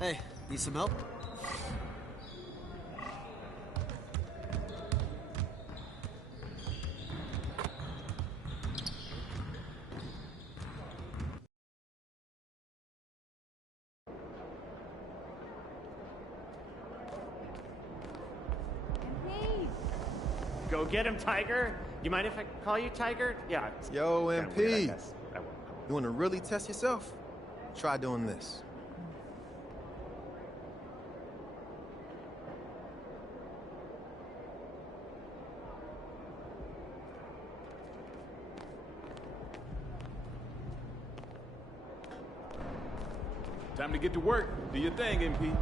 Hey, need some help? Go get him, Tiger. You mind if I call you Tiger? Yeah. Yo, MP. I won't. You want to really test yourself? Try doing this. Time to get to work. Do your thing, MP.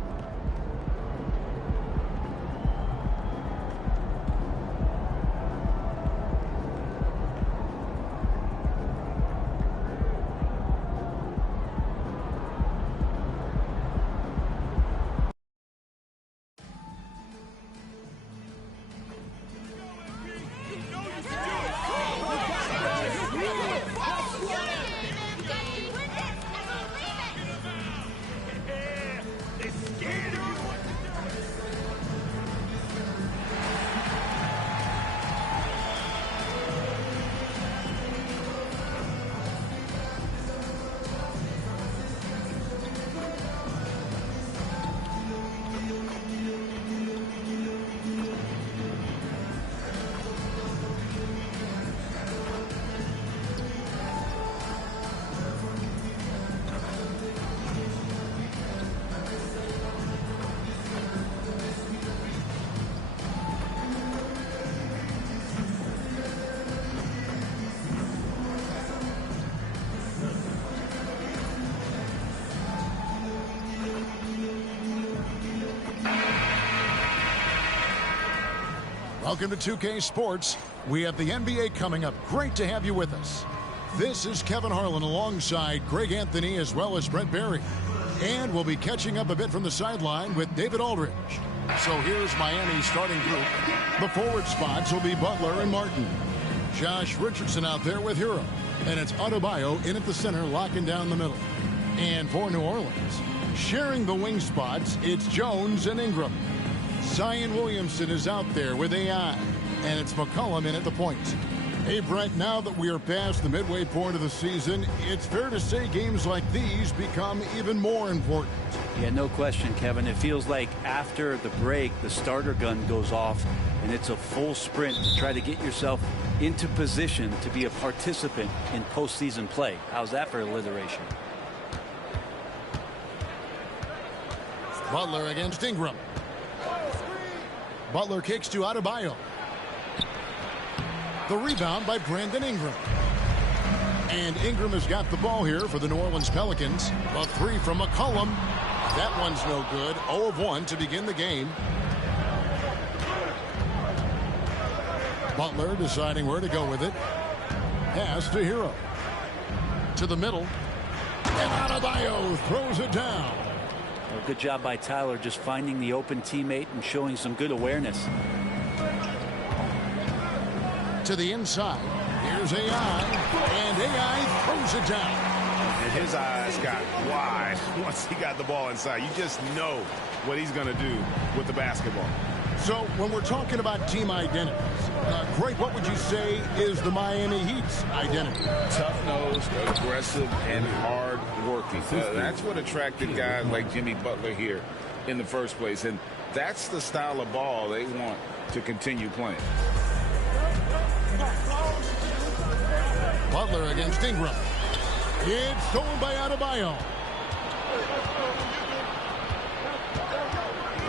Welcome to 2K Sports. We have the NBA coming up. Great to have you with us. This is Kevin Harlan alongside Greg Anthony as well as Brent Barry. And we'll be catching up a bit from the sideline with David Aldridge. So here's Miami's starting group. The forward spots will be Butler and Martin. Josh Richardson out there with Hero. And it's Adebayo in at the center, locking down the middle. And for New Orleans, sharing the wing spots, it's Jones and Ingram. Zion Williamson is out there with AI, and it's McCollum in at the point. Hey, Brent, now that we are past the midway point of the season, it's fair to say games like these become even more important. Yeah, no question, Kevin. It feels like after the break, the starter gun goes off, and it's a full sprint to try to get yourself into position to be a participant in postseason play. How's that for alliteration? Butler against Ingram. Butler kicks to Adebayo. The rebound by Brandon Ingram. And Ingram has got the ball here for the New Orleans Pelicans. A three from McCollum. That one's no good. 0 of 1 to begin the game. Butler deciding where to go with it. Pass to Hero. To the middle. And Adebayo throws it down. Well, good job by Tyler just finding the open teammate and showing some good awareness. To the inside. Here's AI. And AI throws it down. And his eyes got wide once he got the ball inside. You just know what he's going to do with the basketball. So when we're talking about team identities, Greg, what would you say is the Miami Heat's identity? Tough-nosed, aggressive, and hard-working. That's what attracted guys like Jimmy Butler here in the first place. And that's the style of ball they want to continue playing. Butler against Ingram. It's stolen by Adebayo.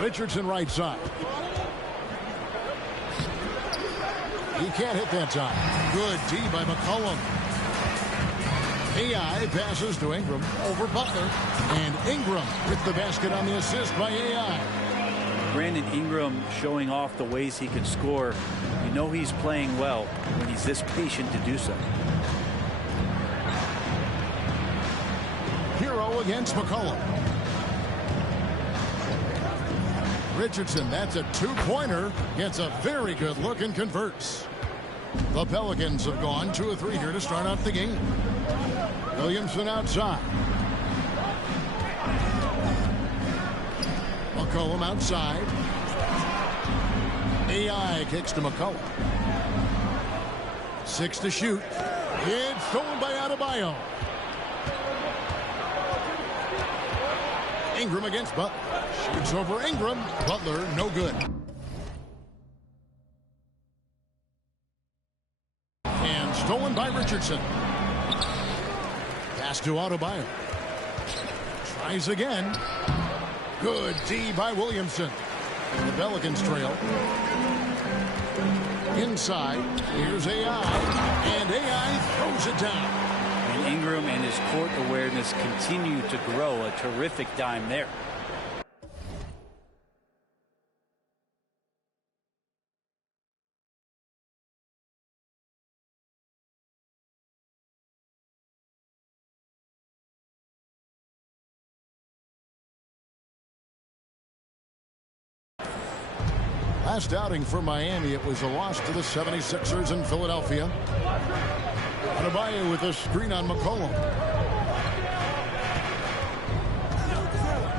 Richardson right side. He can't hit that time. Good D by McCollum. AI passes to Ingram over Butler. And Ingram with the basket on the assist by AI. Brandon Ingram showing off the ways he can score. You know he's playing well when he's this patient to do so. Hero against McCollum. Richardson, that's a two-pointer. Gets a very good look and converts. The Pelicans have gone 2 of 3 here to start off the game. McCollum outside. AI kicks to McCollum. 6 to shoot. It's stolen by Adebayo. Ingram against Butler. Shoots over Ingram. Butler, no good. And stolen by Richardson. Pass to Adebayo. Tries again. Good D by Williamson. The Pelicans trail. Inside. Here's AI. And AI throws it down. And Ingram and his court awareness continue to grow. A terrific dime there. Last outing for Miami, it was a loss to the 76ers in Philadelphia. Adebayo with a screen on McCollum.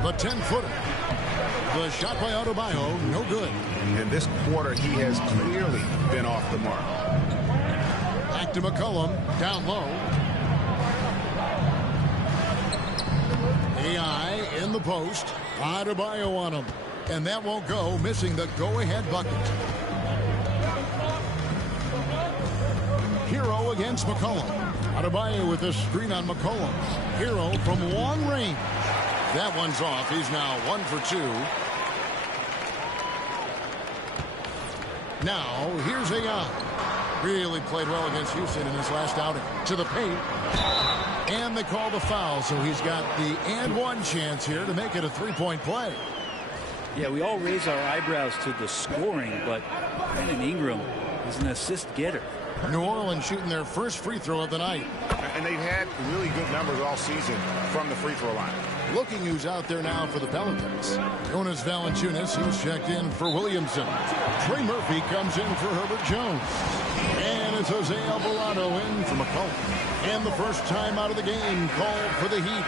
The 10-footer. The shot by Adebayo, no good. In this quarter, he has clearly been off the mark. Back to McCollum, down low. AI in the post. Adebayo on him. And that won't go, missing the go-ahead bucket. Hero against McCollum. Adebayo with a screen on McCollum. Hero from long range. That one's off. He's now 1 for 2. Now, here's AI. Really played well against Houston in his last outing. To the paint. And they call the foul, so he's got the and one chance here to make it a three-point play. Yeah, we all raise our eyebrows to the scoring, but Brandon Ingram is an assist getter. New Orleans shooting their first free throw of the night. And they've had really good numbers all season from the free throw line. Looking who's out there now for the Pelicans. Jonas Valanciunas, he's checked in for Williamson. Trey Murphy comes in for Herbert Jones. And it's Jose Alvarado in for McCollum. And the first time out of the game called for the Heat.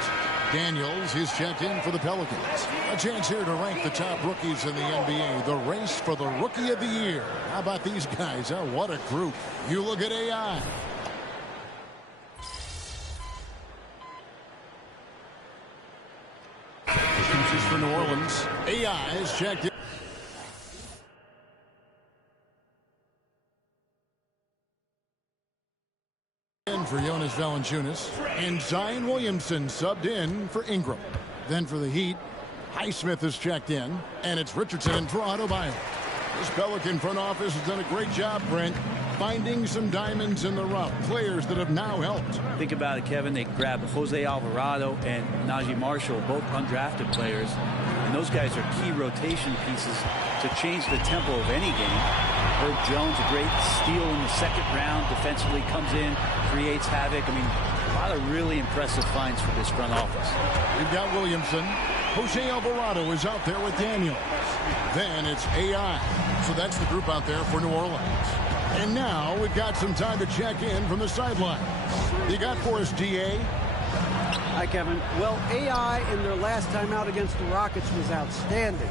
Daniels is checked in for the Pelicans. A chance here to rank the top rookies in the NBA. The race for the Rookie of the Year. How about these guys? Oh, what a group. You look at AI. This is for New Orleans. AI is checked in. For Jonas Valanciunas, and Zion Williamson subbed in for Ingram. Then for the Heat, Highsmith is checked in, and it's Richardson in for Adebayo. This Pelican front office has done a great job, Brent, finding some diamonds in the rough, players that have now helped. Think about it, Kevin. They grabbed Jose Alvarado and Najee Marshall, both undrafted players, and those guys are key rotation pieces to change the tempo of any game. Herb Jones, a great steal in the second round, defensively comes in, creates havoc. I mean, a lot of really impressive finds for this front office. We've got Williamson. Jose Alvarado is out there with Daniels. Then it's AI. So that's the group out there for New Orleans. And now we've got some time to check in from the sideline. You got for us, DA? Hi, Kevin. Well, AI in their last time out against the Rockets was outstanding.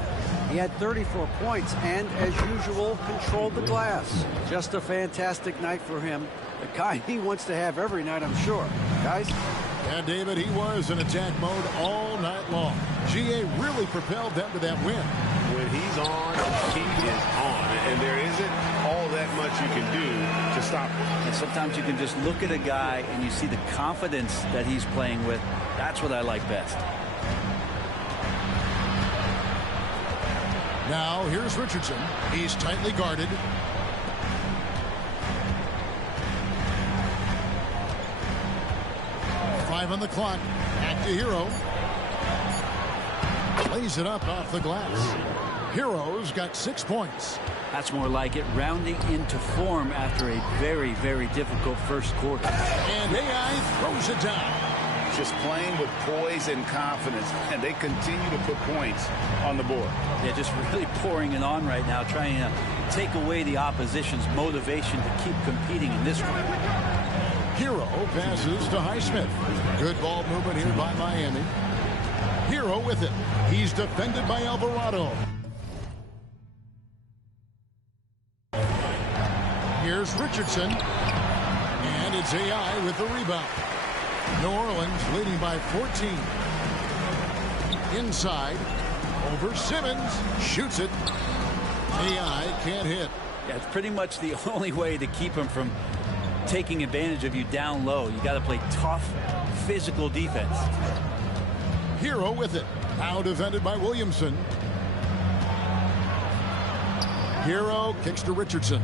He had 34 points and, as usual, controlled the glass. Just a fantastic night for him. The kind he wants to have every night, I'm sure. Guys? Yeah, David, he was in attack mode all night long. GA really propelled them to that win. When he's on, he is on. And there isn't all that much you can do to stop him. And sometimes you can just look at a guy and you see the confidence that he's playing with. That's what I like best. Now, here's Richardson. He's tightly guarded. Five on the clock. Back to Hero. Lays it up off the glass. Hero's got 6 points. That's more like it, rounding into form after a very, very difficult first quarter. And AI throws it down. Just playing with poise and confidence, and they continue to put points on the board. They're just really pouring it on right now, trying to take away the opposition's motivation to keep competing in this one. Hero passes to Highsmith. Good ball movement here by Miami. Hero with it. He's defended by Alvarado. Here's Richardson. And it's AI with the rebound. New Orleans leading by 14. Inside. Over Simmons. Shoots it. AI can't hit. Yeah, it's pretty much the only way to keep him from taking advantage of you down low. You got to play tough, physical defense. Hero with it. Now defended by Williamson. Hero kicks to Richardson.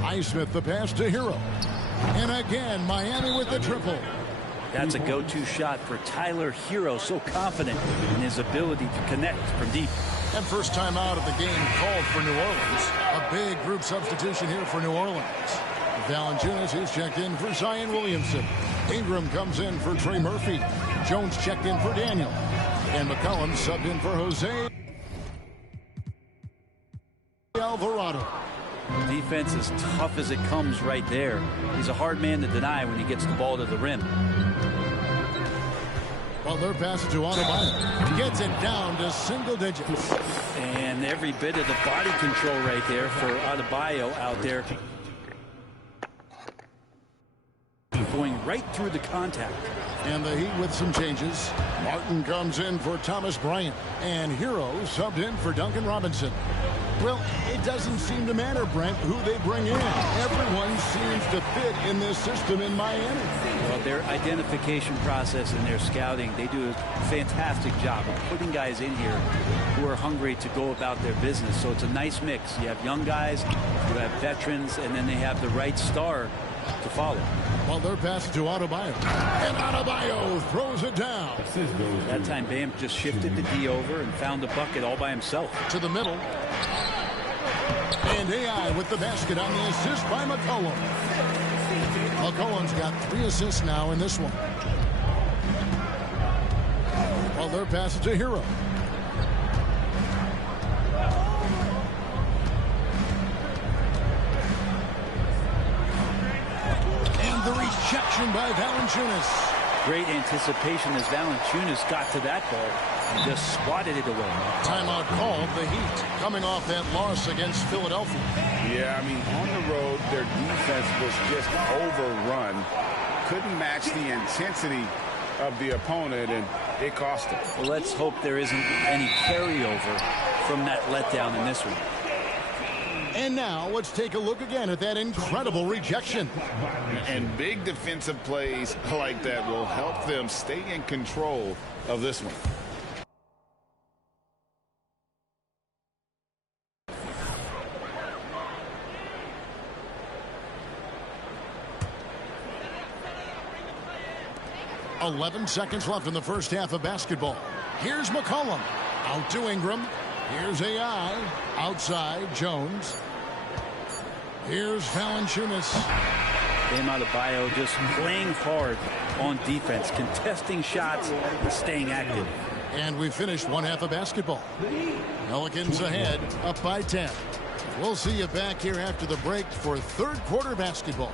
Highsmith the pass to Hero. And again, Miami with the triple. That's a go-to shot for Tyler Hero. So confident in his ability to connect from deep. And first time out of the game called for New Orleans. A big group substitution here for New Orleans. Valanciunas is checked in for Zion Williamson. Ingram comes in for Trey Murphy. Jones checked in for Daniel. And McCollum subbed in for Jose Alvarado. Defense as tough as it comes right there. He's a hard man to deny when he gets the ball to the rim. Butler passes to Adebayo. Gets it down to single digits. And every bit of the body control right there for Adebayo out there. Going right through the contact. And the Heat with some changes. Martin comes in for Thomas Bryant. And Hero subbed in for Duncan Robinson. Well, it doesn't seem to matter, Brent, who they bring in. Everyone seems to fit in this system in Miami. Well, their identification process and their scouting, they do a fantastic job of putting guys in here who are hungry to go about their business. So it's a nice mix. You have young guys, you have veterans, and then they have the right star to follow. Well, they're passing to Adebayo. And Adebayo throws it down. That time, Bam just shifted the D over and found the bucket all by himself. To the middle. And AI with the basket on the assist by McCollum. McCollum's got 3 assists now in this one. Well, they're passing to Hero. And the rejection by Valanciunas. Great anticipation as Valanciunas got to that ball and just swatted it away. Timeout called. The Heat coming off that loss against Philadelphia. Yeah, I mean, on the road, their defense was just overrun. Couldn't match the intensity of the opponent, and it cost them. Well, let's hope there isn't any carryover from that letdown in this one. And now let's take a look again at that incredible rejection. And big defensive plays like that will help them stay in control of this one. .11 seconds left in the first half of basketball. Here's McCollum. Out to Ingram. Here's AI. Outside, Jones. Here's Valanciunas. Bam Adebayo just playing hard on defense, contesting shots and staying active. And we finished one half of basketball. Pelicans ahead, up by 10. We'll see you back here after the break for third quarter basketball.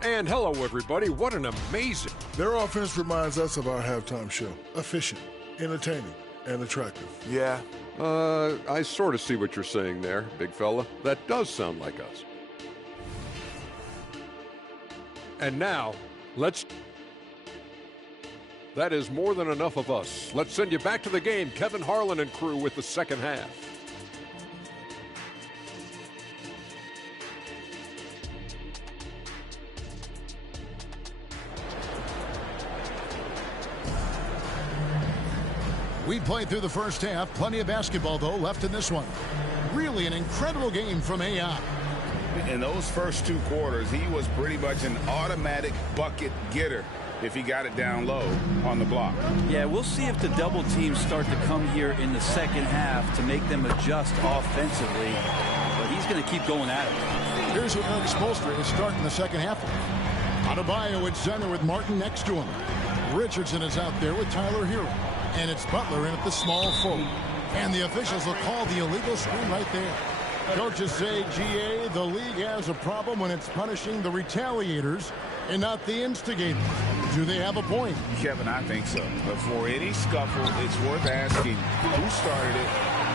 And hello, everybody. What an amazing... Their offense reminds us of our halftime show. Efficient, entertaining, and attractive. Yeah. I sort of see what you're saying there, big fella. That does sound like us. And now, let's... That is more than enough of us. Let's send you back to the game. Kevin Harlan and crew with the second half. We played through the first half. Plenty of basketball, though, left in this one. Really an incredible game from AI. In those first 2 quarters, he was pretty much an automatic bucket getter if he got it down low on the block. Yeah, we'll see if the double teams start to come here in the second half to make them adjust offensively. But he's going to keep going at it. Here's what Eric Spoelstra is starting the second half with. Adebayo at center with Martin next to him. Richardson is out there with Tyler Hero. And it's Butler in at the small forward. And the officials will call the illegal screen right there. Coaches say, GA, the league has a problem when it's punishing the retaliators and not the instigators. Do they have a point? Kevin, I think so. But for any scuffle, it's worth asking who started it.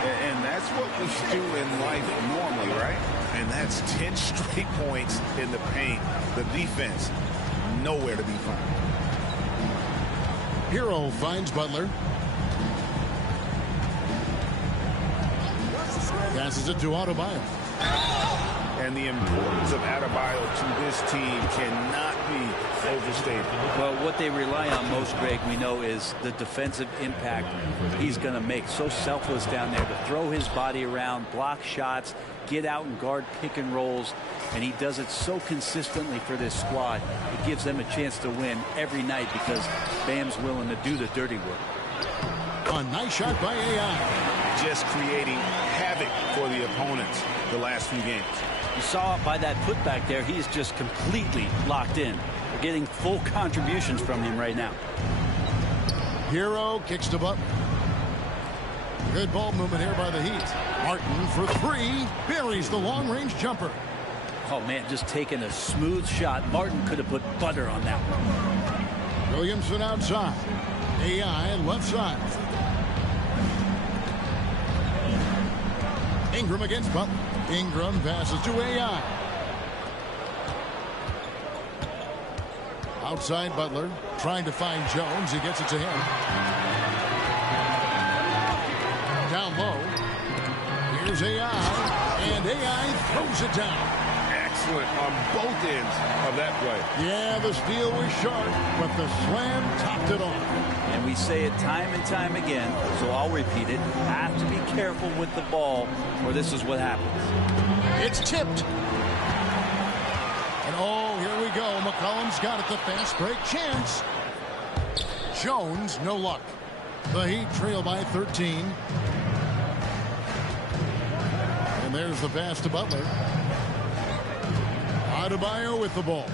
And that's what we do in life normally, right? And that's 10 straight points in the paint. The defense, nowhere to be found. Hero finds Butler. Passes it to Adebayo. And the importance of Adebayo to this team cannot be overstated. Well, what they rely on most, Greg, we know, is the defensive impact he's going to make. So selfless down there to throw his body around, block shots, get out and guard pick and rolls. And he does it so consistently for this squad. It gives them a chance to win every night because Bam's willing to do the dirty work. A nice shot by AI. Just creating havoc for the opponents the last few games. You saw it by that putback there. He's just completely locked in. We're getting full contributions from him right now. Hero kicks to Butler. Good ball movement here by the Heat. Martin for three. Buries the long-range jumper. Oh, man, just taking a smooth shot. Martin could have put butter on that one. Williamson outside. AI left side. Ingram against Butler. Ingram passes to AI. Outside Butler. Trying to find Jones. He gets it to him. Down low. Here's AI. And AI throws it down. Excellent on both ends of that play. Yeah, the steal was sharp, but the slam topped it off. And we say it time and time again, so I'll repeat it. Have to be careful with the ball, or this is what happens. It's tipped. And oh, here we go. McCollum's got it. The fast break chance. Jones, no luck. The Heat trail by 13. And there's the pass to Butler. Adebayo with the ball.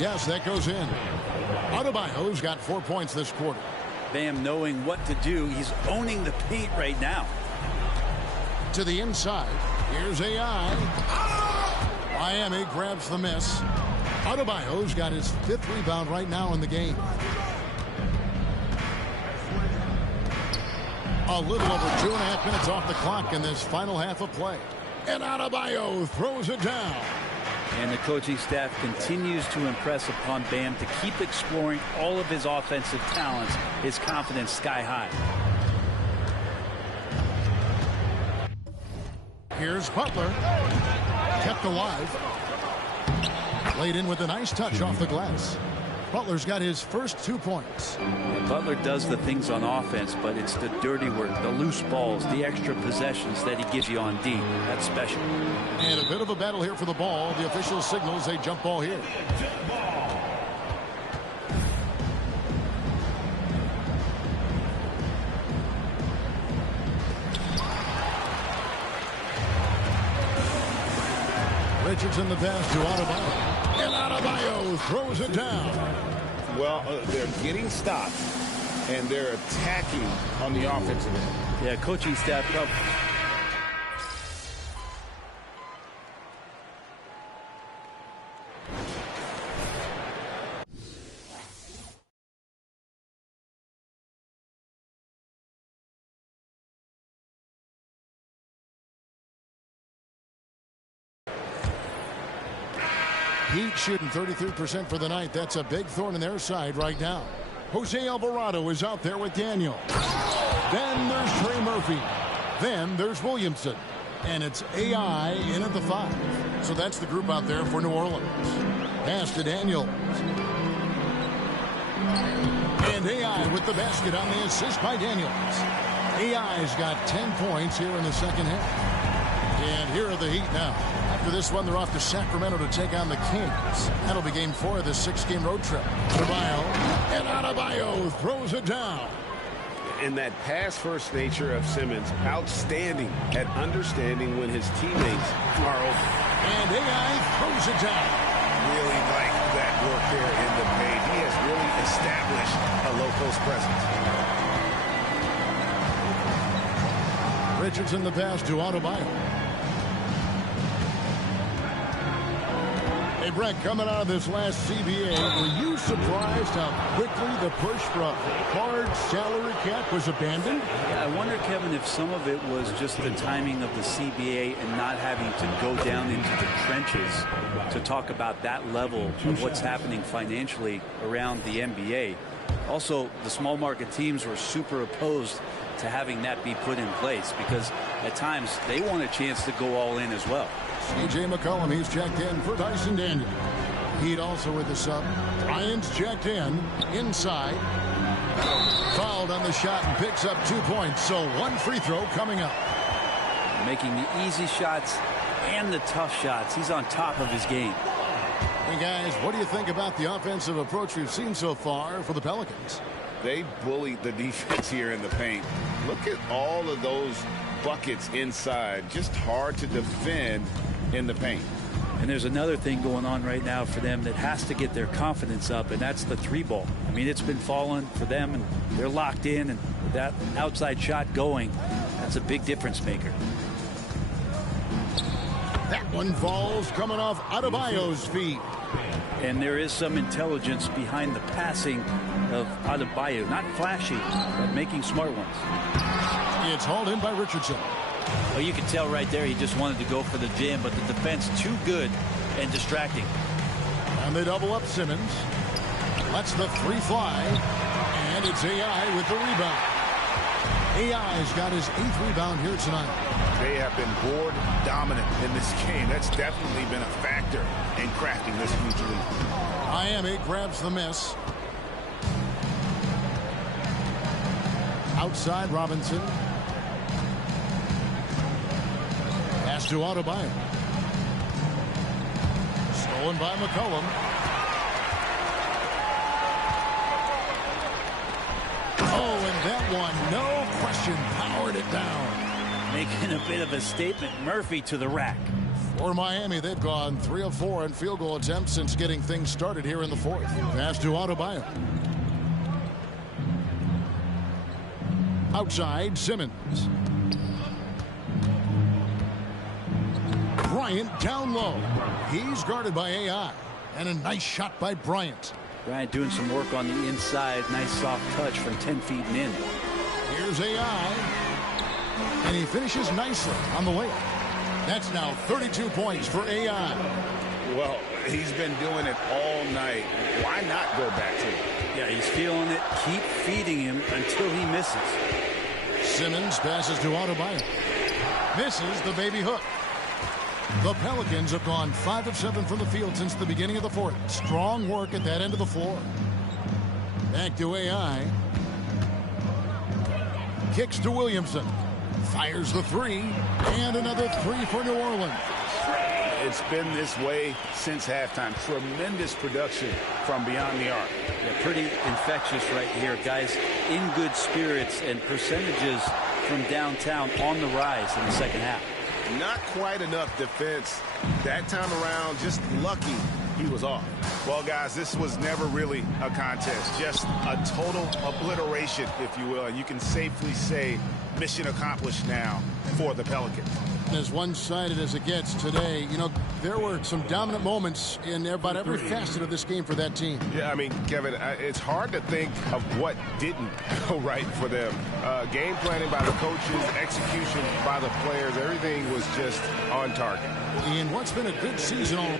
Yes, that goes in. Adebayo's got 4 points this quarter. Bam knowing what to do. He's owning the paint right now. To the inside. Here's AI. Miami grabs the miss. Adebayo's got his 5th rebound right now in the game. A little over 2.5 minutes off the clock in this final half of play. And Adebayo throws it down. And the coaching staff continues to impress upon Bam to keep exploring all of his offensive talents. His confidence sky high. Here's Butler. Kept alive. Laid in with a nice touch off the glass. Butler's got his first 2 points. And Butler does the things on offense, but it's the dirty work, the loose balls, the extra possessions that he gives you on D. That's special. And a bit of a battle here for the ball. The official signals a jump ball here. Richardson the pass to Adebayo. And Adebayo throws it down. Well, they're getting stops, and they're attacking on the offensive end. Yeah, coaching staff. Heat shooting 33% for the night. That's a big thorn in their side right now. Jose Alvarado is out there with Daniel. Then there's Trey Murphy. Then there's Williamson. And it's AI in at the 5. So that's the group out there for New Orleans. Pass to Daniel. And AI with the basket on the assist by Daniels. AI's got 10 points here in the second half. And here are the Heat now. After this one, they're off to Sacramento to take on the Kings. That'll be game 4 of this 6-game road trip. Adebayo. And Adebayo throws it down. And that pass-first nature of Simmons, outstanding at understanding when his teammates are open. And AI throws it down. Really like that work there in the paint. He has really established a low-post presence. Richardson the pass to Adebayo. Hey, Brett, coming out of this last CBA, were you surprised how quickly the push for a hard salary cap was abandoned? Yeah, I wonder, Kevin, if some of it was just the timing of the CBA and not having to go down into the trenches to talk about that level of what's happening financially around the NBA. Also, the small market teams were super opposed to having that be put in place because at times they want a chance to go all in as well. C.J. McCollum, he's checked in for Dyson Daniel. Heat also with the sub. Bryant's checked in. Inside. Fouled on the shot and picks up 2 points. So one free throw coming up. Making the easy shots and the tough shots. He's on top of his game. Hey, guys, what do you think about the offensive approach we've seen so far for the Pelicans? They bullied the defense here in the paint. Look at all of those buckets inside. Just hard to defend in the paint. And there's another thing going on right now for them that has to get their confidence up, and that's the 3-ball. I mean, it's been falling for them, and they're locked in, and with that outside shot going, that's a big difference maker. That one falls coming off Adebayo's feet. And there is some intelligence behind the passing of Adebayo. Not flashy, but making smart ones. It's hauled in by Richardson. Well, you can tell right there he just wanted to go for the jam, but the defense too good and distracting. And they double up Simmons. Lets the 3 fly. And it's AI with the rebound. AI's got his 8th rebound here tonight. They have been board dominant in this game. That's definitely been a factor in crafting this huge lead. Miami grabs the miss. Outside Robinson. Pass to Adebayo. Stolen by McCollum. Oh, and that one, no question, powered it down. Making a bit of a statement. Murphy to the rack. For Miami, they've gone 3 of 4 in field goal attempts since getting things started here in the 4th. Pass to Adebayo. Outside, Simmons. Bryant down low. He's guarded by AI. And a nice shot by Bryant. Bryant doing some work on the inside. Nice soft touch from 10 feet and in. Here's AI. And he finishes nicely on the layup. That's now 32 points for AI. Well, he's been doing it all night. Why not go back to it? Yeah, he's feeling it. Keep feeding him until he misses. Simmons passes to Adebayo. Misses the baby hook. The Pelicans have gone 5 of 7 from the field since the beginning of the 4th. Strong work at that end of the floor. Back to AI. Kicks to Williamson. Fires the 3. And another 3 for New Orleans. It's been this way since halftime. Tremendous production from beyond the arc. Yeah, pretty infectious right here. Guys in good spirits and percentages from downtown on the rise in the second half. Not quite enough defense that time around. Just lucky he was off. Well, guys, this was never really a contest. Just a total obliteration, if you will. And you can safely say mission accomplished now for the Pelicans. As one-sided as it gets today, you know, there were some dominant moments in about every facet of this game for that team. Yeah, I mean, Kevin, it's hard to think of what didn't go right for them. Game planning by the coaches, execution by the players, everything was just on target. In what's been a good season all